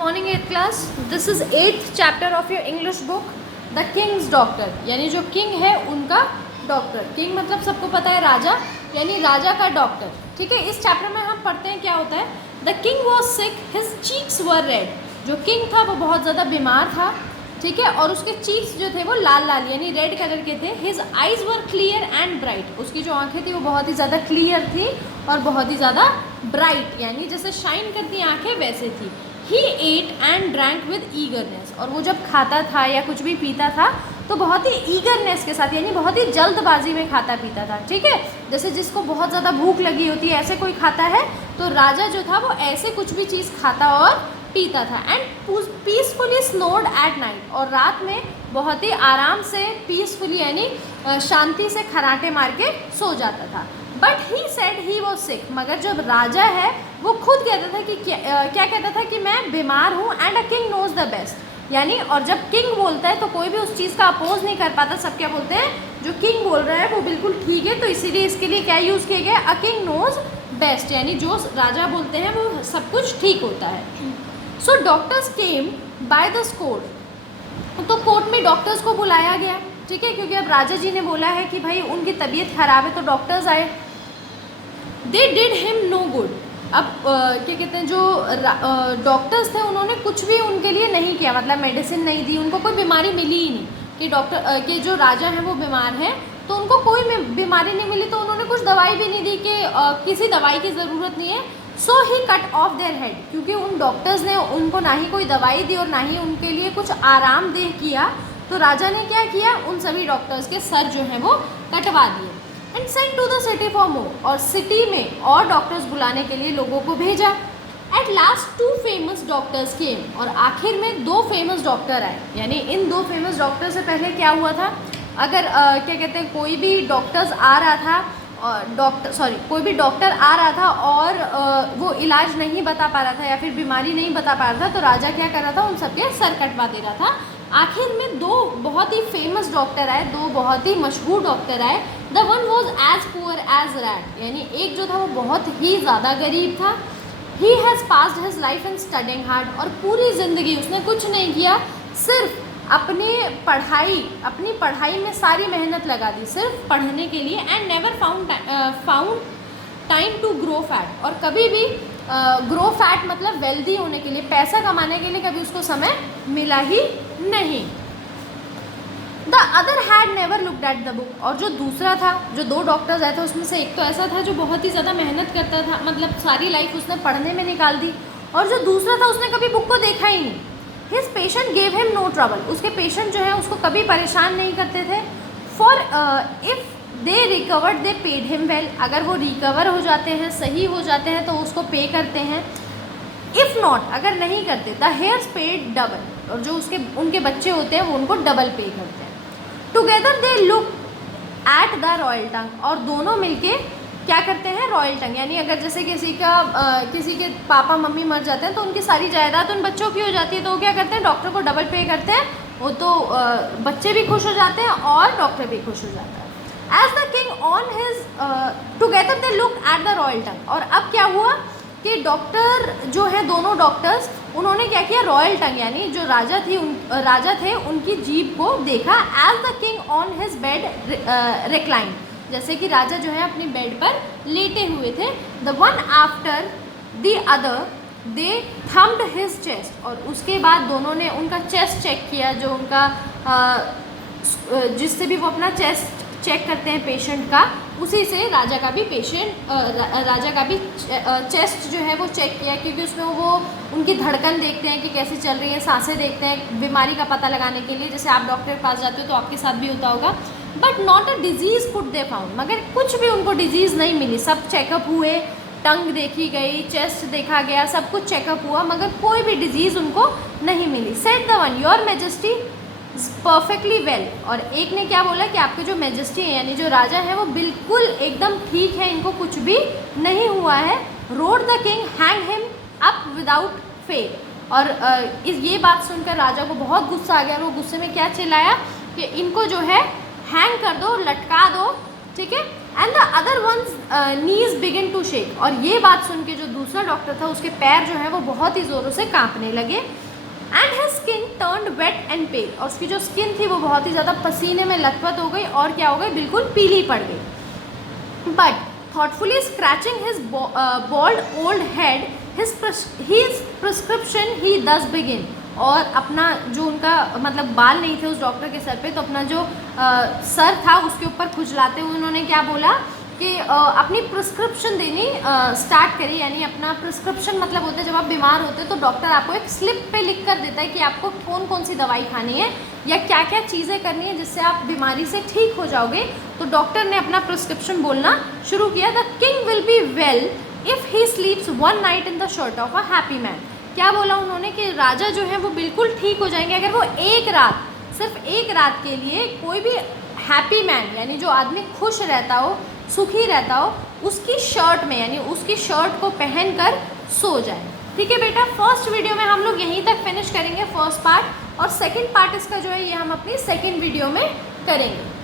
morning 8th class. This is 8th chapter of your English book, The King's Doctor. यानी जो king है उनका doctor. King मतलब सबको पता है राजा, यानी राजा का डॉक्टर. ठीक है, इस चैप्टर में हम पढ़ते हैं क्या होता है. The king was sick, his cheeks were red. जो किंग था वो बहुत ज़्यादा बीमार था. ठीक है, और उसके चीक्स जो थे वो लाल लाल यानी रेड कलर के थे. His eyes were clear and bright. उसकी जो आंखें थी वो बहुत ही ज़्यादा क्लियर थी और बहुत ही ज़्यादा ब्राइट यानी जैसे शाइन करती आंखें वैसे थी. He ate and drank with eagerness. और वो जब खाता था या कुछ भी पीता था तो बहुत ही ईगरनेस के साथ यानी बहुत ही जल्दबाजी में खाता पीता था. ठीक है, जैसे जिसको बहुत ज़्यादा भूख लगी होती है ऐसे कोई खाता है, तो राजा जो था वो ऐसे कुछ भी चीज़ खाता और पीता था. And peacefully snored at night. और रात में बहुत ही आराम से पीसफुली यानी शांति से खराटे मार के सो जाता था. But he said he was sick. मगर जब राजा है वो खुद कहता था कि क्या कहता था कि मैं बीमार हूँ. And a king knows the best यानी, और जब किंग बोलता है तो कोई भी उस चीज़ का अपोज नहीं कर पाता. सब क्या बोलते हैं, जो किंग बोल रहा है वो बिल्कुल ठीक है. तो इसीलिए इसके लिए क्या यूज़ किया गया, अ किंग नोज बेस्ट यानी जो राजा बोलते हैं वो सब कुछ ठीक होता है. So doctors came by the court. तो कोर्ट में डॉक्टर्स को बुलाया गया. ठीक है, क्योंकि अब राजा जी ने बोला है कि भाई उनकी तबीयत ख़राब है तो डॉक्टर्स आए. They did him no good. अब क्या कहते हैं, जो डॉक्टर्स थे उन्होंने कुछ भी उनके लिए नहीं किया, मतलब मेडिसिन नहीं दी. उनको कोई बीमारी मिली ही नहीं कि डॉक्टर के जो राजा हैं वो बीमार हैं, तो उनको कोई बीमारी नहीं मिली. तो उन्होंने कुछ दवाई भी नहीं दी कि किसी दवाई की ज़रूरत नहीं है. सो ही कट ऑफ देयर हेड. क्योंकि उन डॉक्टर्स ने उनको ना ही कोई दवाई दी और ना ही उनके लिए कुछ आरामदेह किया, तो राजा ने क्या किया, उन सभी डॉक्टर्स के सर जो हैं वो कटवा दिए. And sent to the city for more. और सिटी में और डॉक्टर्स बुलाने के लिए लोगों को भेजा. एट लास्ट 2 फेमस डॉक्टर्स केम. और आखिर में 2 फेमस डॉक्टर आए. यानी इन 2 फेमस डॉक्टर से पहले क्या हुआ था, अगर क्या कहते हैं कोई भी डॉक्टर्स आ रहा था और कोई भी डॉक्टर आ रहा था और वो इलाज नहीं बता पा रहा था या फिर बीमारी नहीं बता पा रहा था, तो राजा क्या कर रहा था, उन सबके सर कटवा दे रहा था. आखिर में 2 बहुत ही फेमस डॉक्टर आए, 2 बहुत ही मशहूर डॉक्टर आए. The one was as poor as rat. यानी एक जो था वो बहुत ही ज़्यादा गरीब था. He has passed his life in studying hard. और पूरी ज़िंदगी उसने कुछ नहीं किया, सिर्फ अपनी पढ़ाई में सारी मेहनत लगा दी सिर्फ पढ़ने के लिए. And never found time to grow fat. और कभी भी ग्रो फैट मतलब वेल्दी होने के लिए, पैसा कमाने के लिए कभी उसको समय मिला ही नहीं. The other had never looked at the book. और जो दूसरा था, जो 2 डॉक्टर्स आए थे उसमें से एक तो ऐसा था जो बहुत ही ज़्यादा मेहनत करता था, मतलब सारी लाइफ उसने पढ़ने में निकाल दी. और जो दूसरा था उसने कभी बुक को देखा ही नहीं. His patient gave him no trouble. उसके पेशेंट जो है उसको कभी परेशान नहीं करते थे. For if they recovered they paid him well. अगर वो रिकवर हो जाते हैं, सही हो जाते हैं, तो उसको पे करते हैं. इफ़ नॉट, अगर नहीं करते, द हेयर्स पेड डबल. और जो उनके बच्चे होते हैं वो उनको डबल पे करते हैं. Together they look at the royal tongue. और दोनों मिलके क्या करते हैं, रॉयल टंग यानी अगर जैसे किसी के पापा मम्मी मर जाते हैं तो उनकी सारी जायदाद उन बच्चों की हो जाती है, तो वो क्या करते हैं, डॉक्टर को डबल पे करते हैं. वो तो बच्चे भी खुश हो जाते हैं और डॉक्टर भी खुश हो जाता है. As the king on his together they look at the royal tongue. और अब क्या हुआ कि डॉक्टर जो है, दोनों डॉक्टर्स, उन्होंने क्या किया, रॉयल टंग यानी जो राजा थे उनकी जीभ को देखा. As the king on his bed recline. जैसे कि राजा जो है अपनी बेड पर लेटे हुए थे. The one after the other they thumbed his chest. और उसके बाद दोनों ने उनका चेस्ट चेक किया, जो उनका जिससे भी वो अपना चेस्ट चेक करते हैं पेशेंट का, उसी से राजा का भी चेस्ट जो है वो चेक किया. क्योंकि उसमें वो उनकी धड़कन देखते हैं कि कैसे चल रही है, सांसें देखते हैं बीमारी का पता लगाने के लिए. जैसे आप डॉक्टर के पास जाते हो तो आपके साथ भी होता होगा. But not a disease could they found. मगर कुछ भी उनको डिजीज़ नहीं मिली. सब चेकअप हुए, टंग देखी गई, चेस्ट देखा गया, सब कुछ चेकअप हुआ, मगर कोई भी डिजीज़ उनको नहीं मिली. Said the one, your majesty perfectly well. और एक ने क्या बोला कि आपके जो मैजेस्टी है यानी जो राजा है वो बिल्कुल एकदम ठीक है, इनको कुछ भी नहीं हुआ है. Road the king hang him up without fail. और ये बात सुनकर राजा को बहुत गुस्सा आ गया. और वो गुस्से में क्या चिल्लाया कि इनको जो है हैंग कर दो, लटका दो. ठीक है, and the other ones knees begin to shake, और ये बात सुन के जो दूसरा डॉक्टर था उसके पैर जो है वो बहुत ही ज़ोरों से कांपने लगे। And his skin turned wet and pale, और उसकी जो स्किन थी वो बहुत ही ज़्यादा पसीने में लथपथ हो गई और क्या हो गई, बिल्कुल पीली पड़ गई। But thoughtfully scratching his bald old head, his prescription he thus began, और अपना जो उनका मतलब बाल नहीं थे उस डॉक्टर के सर पे, तो अपना जो सर था उसके ऊपर खुजलाते हुए उन्होंने क्या बोला कि अपनी प्रिस्क्रिप्शन देनी स्टार्ट करी। यानी अपना प्रिस्क्रिप्शन मतलब होता है जब आप बीमार होते हो तो डॉक्टर आपको एक स्लिप पे लिख कर देता है कि आपको कौन कौन सी दवाई खानी है या क्या क्या चीज़ें करनी है जिससे आप बीमारी से ठीक हो जाओगे। तो डॉक्टर ने अपना प्रिस्क्रिप्शन बोलना शुरू किया, the king will be well if he स्लीप्स one night in the shirt of a happy man. क्या बोला उन्होंने कि राजा जो है वो बिल्कुल ठीक हो जाएंगे अगर वो एक रात, सिर्फ एक रात के लिए कोई भी हैप्पी मैन यानी जो आदमी खुश रहता हो, सुखी रहता हो, उसकी शर्ट में यानी उसकी शर्ट को पहनकर सो जाए। ठीक है बेटा, फर्स्ट वीडियो में हम लोग यहीं तक फिनिश करेंगे फर्स्ट पार्ट, और सेकंड पार्ट इसका जो है ये हम अपनी सेकंड वीडियो में करेंगे।